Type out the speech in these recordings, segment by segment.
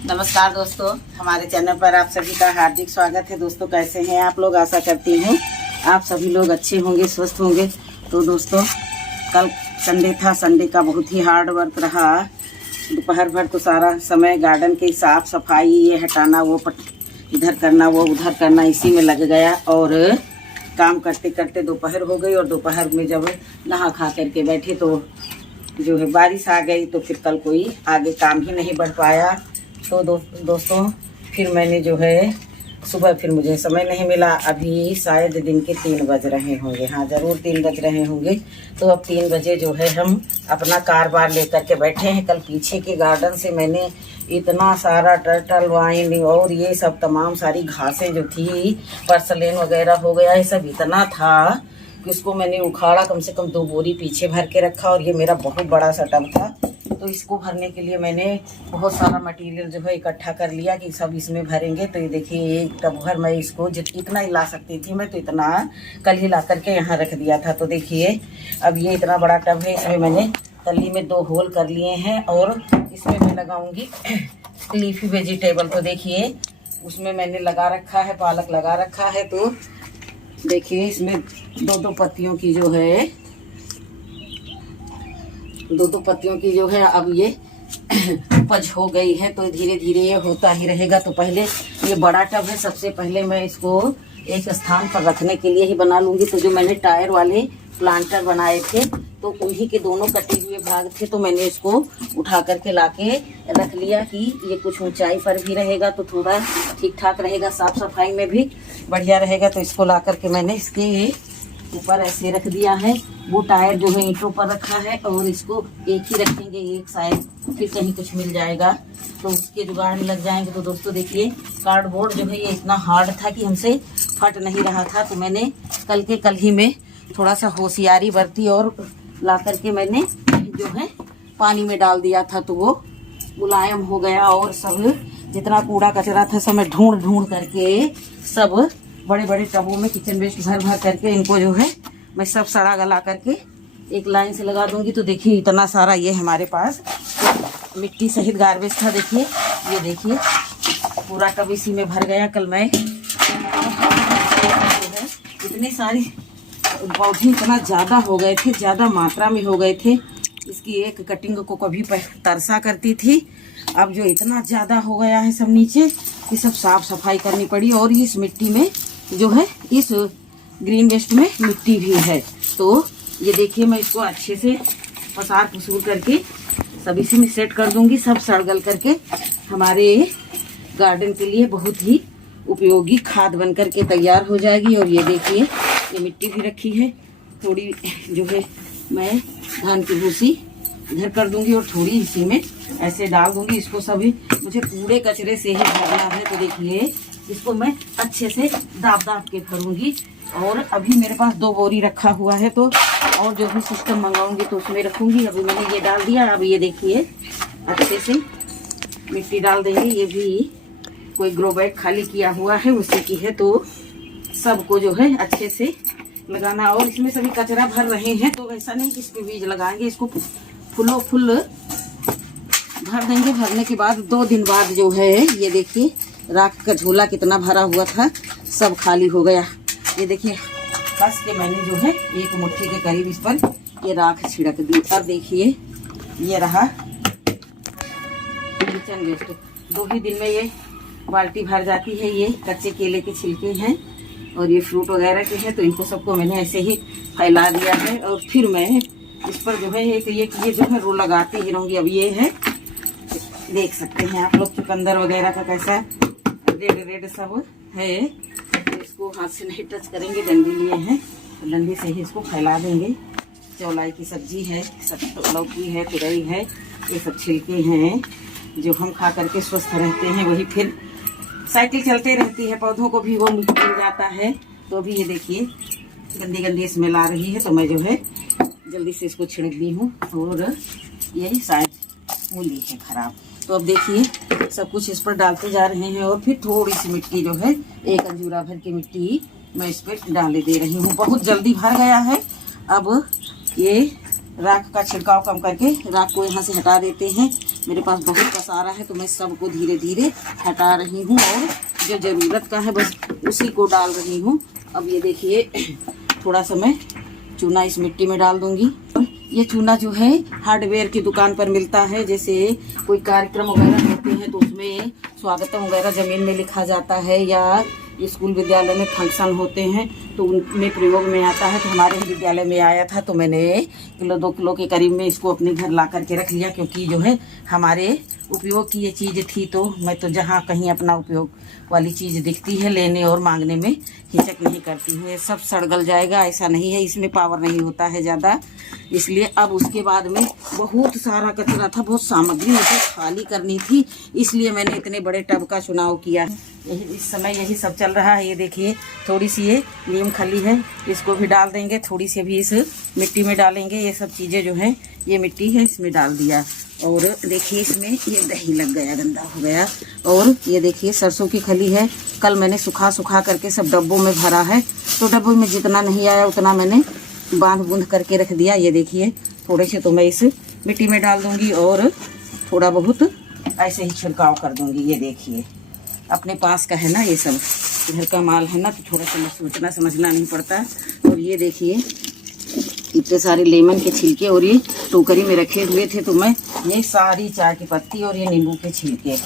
नमस्कार दोस्तों, हमारे चैनल पर आप सभी का हार्दिक स्वागत है। दोस्तों कैसे हैं आप लोग? आशा करती हूँ आप सभी लोग अच्छे होंगे, स्वस्थ होंगे। तो दोस्तों कल संडे था, संडे का बहुत ही हार्ड वर्क रहा। दोपहर भर तो सारा समय गार्डन की साफ सफाई, ये हटाना, वो इधर करना, वो उधर करना, इसी में लग गया। और काम करते करते दोपहर हो गई और दोपहर में जब नहा खा करके बैठे तो जो है बारिश आ गई। तो फिर कल कोई आगे काम ही नहीं बढ़ पाया। तो दोस्तों फिर मैंने जो है सुबह फिर मुझे समय नहीं मिला। अभी शायद दिन के 3 बज रहे होंगे, हाँ ज़रूर 3 बज रहे होंगे। तो अब 3 बजे जो है हम अपना कार लेकर के बैठे हैं। कल पीछे के गार्डन से मैंने इतना सारा टर्टल वाइन और ये सब तमाम सारी घासें जो थी, पर्सलेन वगैरह हो गया, ये सब इतना था कि उसको मैंने उखाड़ा। कम से कम 2 बोरी पीछे भर के रखा और ये मेरा बहुत बड़ा सा टब था। तो इसको भरने के लिए मैंने बहुत सारा मटेरियल जो है इकट्ठा कर लिया कि सब इसमें भरेंगे। तो ये देखिए एक टब भर मैं इसको जितना ही ला सकती थी मैं तो इतना कल ही ला करके यहाँ रख दिया था। तो देखिए अब ये इतना बड़ा टब है, इसमें मैंने तली में 2 होल कर लिए हैं और इसमें मैं लगाऊंगी लीफी वेजिटेबल। तो देखिए उसमें मैंने लगा रखा है, पालक लगा रखा है। तो देखिए इसमें 2-2 पत्तियों की जो है, 2-2 पत्तियों की जो है अब ये उपज हो गई है। तो धीरे धीरे ये होता ही रहेगा। तो पहले ये बड़ा टब है, सबसे पहले मैं इसको एक स्थान पर रखने के लिए ही बना लूँगी। तो जो मैंने टायर वाले प्लांटर बनाए थे तो उन्हीं के दोनों कटे हुए भाग थे। तो मैंने इसको उठा करके लाके रख लिया कि ये कुछ ऊंचाई पर भी रहेगा तो थोड़ा ठीक ठाक रहेगा, साफ सफाई में भी बढ़िया रहेगा। तो इसको ला करके मैंने इसके ऊपर ऐसे रख दिया है। वो टायर जो है ईंटों पर रखा है और इसको एक ही रखेंगे, एक साइड, फिर कहीं कुछ मिल जाएगा तो उसके जुगाड़ में लग जाएंगे। तो दोस्तों देखिए कार्डबोर्ड जो है ये इतना हार्ड था कि हमसे फट नहीं रहा था। तो मैंने कल ही में थोड़ा सा होशियारी बरती और ला करके मैंने जो है पानी में डाल दिया था तो वो मुलायम हो गया। और सब जितना कूड़ा कचरा था सब मैं ढूंढ करके सब बड़े बड़े टबों में किचन वेस्ट भर करके इनको जो है मैं सब सड़ा गला करके एक लाइन से लगा दूंगी। तो देखिए इतना सारा ये हमारे पास तो मिट्टी सहित गार्बेज था। देखिए ये देखिए पूरा टब इसी में भर गया। कल मैं इतनी सारी पौधे इतना ज़्यादा हो गए थे, ज़्यादा मात्रा में हो गए थे, इसकी एक कटिंग को कभी तरसा करती थी। अब जो इतना ज़्यादा हो गया है सब नीचे, ये सब साफ सफाई करनी पड़ी। और इस मिट्टी में जो है, इस ग्रीन वेस्ट में मिट्टी भी है। तो ये देखिए मैं इसको अच्छे से पसूर करके सब इसी में सेट कर दूंगी। सब सड़गल करके हमारे गार्डन के लिए बहुत ही उपयोगी खाद बन करके तैयार हो जाएगी। और ये देखिए ये मिट्टी भी रखी है, थोड़ी जो है मैं धान की भूसी इधर कर दूंगी और थोड़ी इसी में ऐसे डाल दूंगी। इसको सभी मुझे कूड़े कचरे से ही भरना है। तो देखिए इसको मैं अच्छे से दाब के भरूंगी। और अभी मेरे पास 2 बोरी रखा हुआ है तो और जो भी सिस्टम मंगाऊंगी तो उसमें रखूंगी। अभी मैंने ये डाल दिया। अब ये देखिए अच्छे से मिट्टी डाल देंगे। ये भी कोई ग्रो बैग खाली किया हुआ है उसी की है। तो सबको जो है अच्छे से लगाना। और इसमें सभी कचरा भर रहे हैं तो वैसा नहीं कि इसके बीज लगाएंगे, इसको फुल भर देंगे। भरने के बाद 2 दिन बाद जो है ये देखिए राख का झोला कितना भरा हुआ था सब खाली हो गया। ये देखिए कस के मैंने जो है 1 मुट्ठी के करीब इस पर ये राख छिड़क दी। अब देखिए ये रहा किचन वेस्ट। 2 ही दिन में ये बाल्टी भर जाती है। ये कच्चे केले के छिलके हैं और ये फ्रूट वगैरह के हैं। तो इनको सबको मैंने ऐसे ही फैला दिया है और फिर मैं इस पर जो है एक ये जो है रो लगाती ही रहूँगी। अब ये है, देख सकते हैं आप लोग चुकंदर वगैरह का कैसा रेड सब है। तो इसको हाथ से नहीं टच करेंगे, डंडी लिए हैं तो डंडी से ही इसको फैला देंगे। चौलाई की सब्जी है, सब लौकी है, तुरई है, ये सब छिलके हैं जो हम खा करके स्वस्थ रहते हैं। वही फिर साइकिल चलते रहती है, पौधों को भी वो मिल जाता है। तो अभी ये देखिए गंदी स्मेल आ रही है तो मैं जो है जल्दी से इसको छिड़क दी हूँ। और यही शायद मूली है खराब। तो अब देखिए सब कुछ इस पर डालते जा रहे हैं और फिर थोड़ी सी मिट्टी जो है 1 अंजूरा भर की मिट्टी मैं इस पर डाले दे रही हूँ। बहुत जल्दी भर गया है। अब ये राख का छिड़काव कम करके राख को यहाँ से हटा देते हैं मेरे पास बहुत पसारा है तो मैं सबको धीरे धीरे हटा रही हूँ और जो ज़रूरत का है बस उसी को डाल रही हूँ। अब ये देखिए थोड़ा सा मैं चूना इस मिट्टी में डाल दूंगी। ये चूना जो है हार्डवेयर की दुकान पर मिलता है, जैसे कोई कार्यक्रम वगैरह होते हैं तो उसमें स्वागतम वगैरह ज़मीन में लिखा जाता है, या स्कूल विद्यालय में फंक्शन होते हैं तो उनमें प्रयोग में आता है। तो हमारे ही विद्यालय में आया था तो मैंने 1-2 किलो के करीब में इसको अपने घर ला करके रख लिया, क्योंकि जो है हमारे उपयोग की ये चीज़ थी। तो मैं तो जहाँ कहीं अपना उपयोग वाली चीज़ दिखती है लेने और मांगने में हिचक नहीं करती हूँ। ये सब सड़गल जाएगा ऐसा नहीं है, इसमें पावर नहीं होता है ज़्यादा, इसलिए। अब उसके बाद में बहुत सारा कचरा था, बहुत सामग्री मुझे खाली करनी थी, इसलिए मैंने इतने बड़े टब का चुनाव किया। इस समय यही सब चल रहा है। ये देखिए थोड़ी सी ये नीम खली है, इसको भी डाल देंगे, थोड़ी सी भी इस मिट्टी में डालेंगे। ये सब चीज़ें जो है ये मिट्टी है इसमें डाल दिया। और देखिए इसमें ये दही लग गया, गंदा हो गया। और ये देखिए सरसों की खली है, कल मैंने सुखा करके सब डब्बों में भरा है, तो डब्बों में जितना नहीं आया उतना मैंने बांध बूंद करके रख दिया। ये देखिए थोड़े से तो मैं इस मिट्टी में डाल दूंगी और थोड़ा बहुत ऐसे ही छिड़काव कर दूंगी। ये देखिए अपने पास का है ना, ये सब घर का माल है ना, तो थोड़ा सा सोचना समझना नहीं पड़ता। और ये देखिए इतने सारे लेमन के छिलके और ये टोकरी में रखे हुए थे, तो मैं ये सारी चाय की पत्ती और ये नींबू के छिलके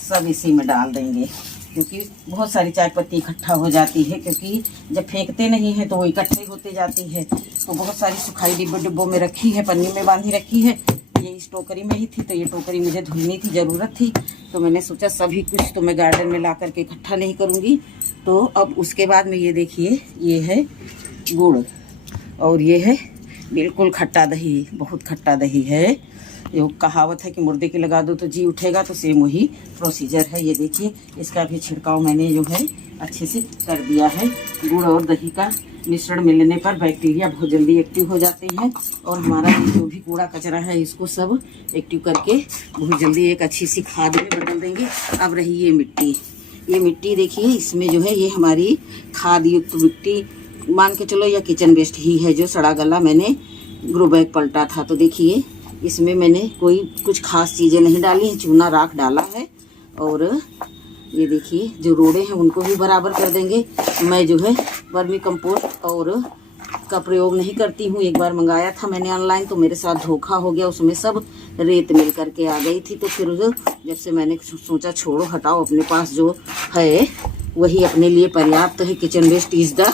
सब इसी में डाल देंगे, क्योंकि बहुत सारी चाय पत्ती इकट्ठा हो जाती है, क्योंकि जब फेंकते नहीं है तो वो इकट्ठे होते जाती है। तो बहुत सारी सुखाई डिब्बों में रखी है, पन्नी में बांधी रखी है। ये इस टोकरी में ही थी, तो ये टोकरी मुझे धुलनी थी, ज़रूरत थी, तो मैंने सोचा सभी कुछ तो मैं गार्डन में ला करके इकट्ठा नहीं करूँगी। तो अब उसके बाद में ये देखिए ये है गुड़ और ये है बिल्कुल खट्टा दही, बहुत खट्टा दही है। जो कहावत है कि मुर्दे की लगा दो तो जी उठेगा, तो सेम वही प्रोसीजर है। ये देखिए इसका भी छिड़काव मैंने जो है अच्छे से कर दिया है। गुड़ और दही का मिश्रण मिलने पर बैक्टीरिया बहुत जल्दी एक्टिव हो जाते हैं, और हमारा जो भी कूड़ा कचरा है इसको सब एक्टिव करके बहुत जल्दी एक अच्छी सी खाद में बदल देंगे। अब रही ये मिट्टी देखिए, इसमें जो है ये हमारी खाद युक्त मिट्टी मान के चलो, या किचन वेस्ट ही है, जो सड़ा गला मैंने ग्रो बैग पलटा था। तो देखिए इसमें मैंने कोई कुछ खास चीज़ें नहीं डाली हैं, चूना राख डाला है। और ये देखिए जो रोड़े हैं उनको भी बराबर कर देंगे। मैं जो है वर्मी कंपोस्ट और का प्रयोग नहीं करती हूँ। एक बार मंगाया था मैंने ऑनलाइन, तो मेरे साथ धोखा हो गया, उसमें सब रेत मिल करके आ गई थी। तो फिर जब से मैंने सोचा छोड़ो हटाओ, अपने पास जो है वही अपने लिए पर्याप्त है। Kitchen waste is the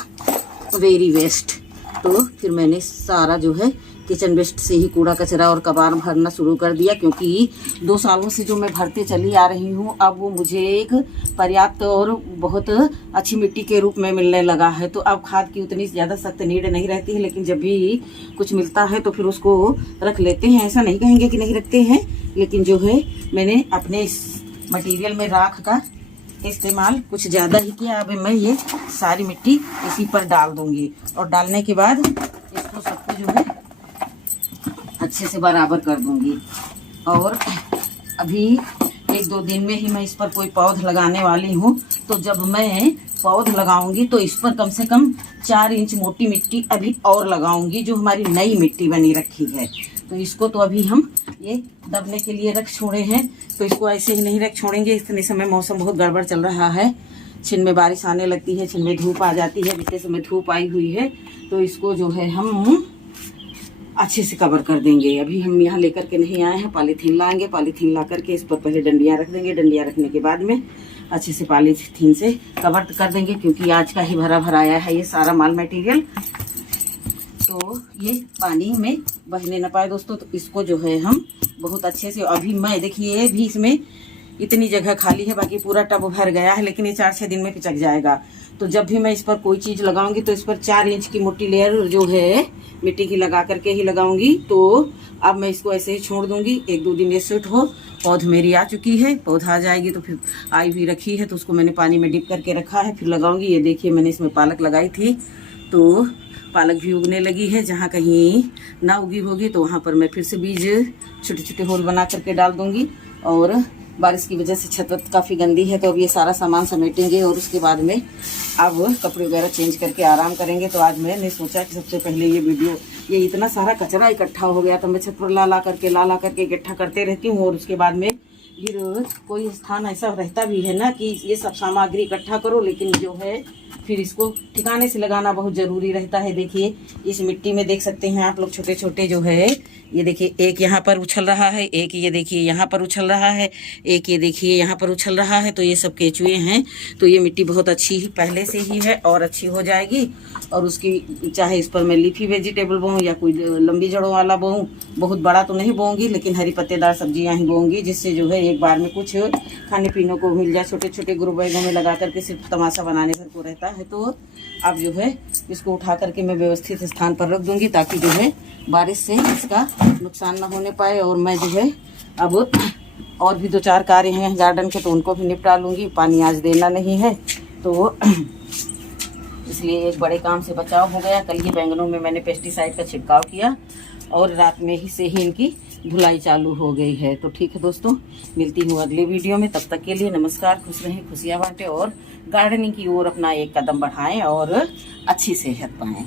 very waste. तो फिर मैंने सारा जो है किचन वेस्ट से ही कूड़ा कचरा और कबाड़ भरना शुरू कर दिया, क्योंकि 2 सालों से जो मैं भरते चली आ रही हूँ, अब वो मुझे एक पर्याप्त और बहुत अच्छी मिट्टी के रूप में मिलने लगा है। तो अब खाद की उतनी ज़्यादा सख्त नीड नहीं रहती है, लेकिन जब भी कुछ मिलता है तो फिर उसको रख लेते हैं। ऐसा नहीं कहेंगे कि नहीं रखते हैं, लेकिन जो है मैंने अपने इस मटीरियल में राख का इस्तेमाल कुछ ज़्यादा ही किया। अब मैं ये सारी मिट्टी इसी पर डाल दूंगी, और डालने के बाद इसको सबको जो है अच्छे से बराबर कर दूंगी। और अभी 1-2 दिन में ही मैं इस पर कोई पौध लगाने वाली हूँ। तो जब मैं पौध लगाऊंगी तो इस पर कम से कम 4 इंच मोटी मिट्टी अभी और लगाऊंगी, जो हमारी नई मिट्टी बनी रखी है। तो इसको तो अभी हम ये दबने के लिए रख छोड़े हैं, तो इसको ऐसे ही नहीं रख छोड़ेंगे। इतने समय मौसम बहुत गड़बड़ चल रहा है, छिन में बारिश आने लगती है, छिन में धूप आ जाती है। बीते समय धूप आई हुई है, तो इसको जो है हम अच्छे से कवर कर देंगे। अभी हम यहाँ लेकर के नहीं आए हैं, पॉलीथीन लाएंगे। पॉलीथीन ला करके इस पर पहले डंडियाँ रख देंगे, डंडियाँ रखने के बाद में अच्छे से पॉलीथीन से कवर कर देंगे, क्योंकि आज का ही भरा आया है ये सारा माल मटेरियल, तो ये पानी में बहने न पाए दोस्तों। तो इसको जो है हम बहुत अच्छे से, अभी मैं देखिए भी इसमें इतनी जगह खाली है, बाकी पूरा टब भर गया है, लेकिन ये 4-6 दिन में पिचक जाएगा। तो जब भी मैं इस पर कोई चीज़ लगाऊंगी तो इस पर 4 इंच की मोटी लेयर जो है मिट्टी की लगा करके ही लगाऊंगी। तो अब मैं इसको ऐसे ही छोड़ दूंगी, 1-2 दिन ये सेट हो। पौध मेरी आ चुकी है, पौधा आ जाएगी तो फिर आई हुई रखी है, तो उसको मैंने पानी में डिप करके रखा है, फिर लगाऊंगी। ये देखिए मैंने इसमें पालक लगाई थी, तो पालक भी उगने लगी है। जहाँ कहीं ना उगी होगी तो वहाँ पर मैं फिर से बीज छोटे छोटे होल बना करके डाल दूंगी। और बारिश की वजह से छत काफ़ी गंदी है। तो अब ये सारा सामान समेटेंगे और उसके बाद में अब कपड़े वगैरह चेंज करके आराम करेंगे। तो आज मैंने सोचा कि सबसे पहले ये वीडियो, ये इतना सारा कचरा इकट्ठा हो गया तो मैं छत पर ला ला करके इकट्ठा करते रहती हूँ। और उसके बाद में फिर कोई स्थान ऐसा रहता भी है ना कि ये सब सामग्री इकट्ठा करो, लेकिन जो है फिर इसको ठिकाने से लगाना बहुत ज़रूरी रहता है। देखिए इस मिट्टी में देख सकते हैं आप लोग छोटे छोटे जो है, ये देखिए एक यहाँ पर उछल रहा है, एक ये देखिए यहाँ पर उछल रहा है, एक ये देखिए यहाँ पर उछल रहा है। तो ये सब केचुए हैं। तो ये मिट्टी बहुत अच्छी ही पहले से ही है और अच्छी हो जाएगी। और उसकी चाहे इस पर मैं लीफी वेजिटेबल बोऊँ या कोई लंबी जड़ों वाला बोऊँ, बहुत बड़ा तो नहीं बोऊँगी लेकिन हरी पत्तेदार सब्जियाँ ही बोऊँगी, जिससे जो है एक बार में कुछ खाने पीने को मिल जाए। छोटे छोटे ग्रो बैगों में लगा करके सिर्फ तमाशा बनाने भर को रहता है। तो अब जो है इसको उठा करके मैं व्यवस्थित स्थान पर रख दूंगी ताकि जो है बारिश से इसका नुकसान ना होने पाए। और मैं जो है अब और भी 2-4 कार्य हैं गार्डन के, तो उनको भी निपटा लूँगी। पानी आज देना नहीं है तो इसलिए एक बड़े काम से बचाव हो गया। कल ही बैंगनों में मैंने पेस्टिसाइड का छिड़काव किया और रात में ही से ही इनकी धुलाई चालू हो गई है। तो ठीक है दोस्तों, मिलती हूँ अगले वीडियो में। तब तक के लिए नमस्कार, खुश रहें, खुशियाँ बांटें और गार्डनिंग की ओर अपना एक कदम बढ़ाएं और अच्छी सेहत पाएं।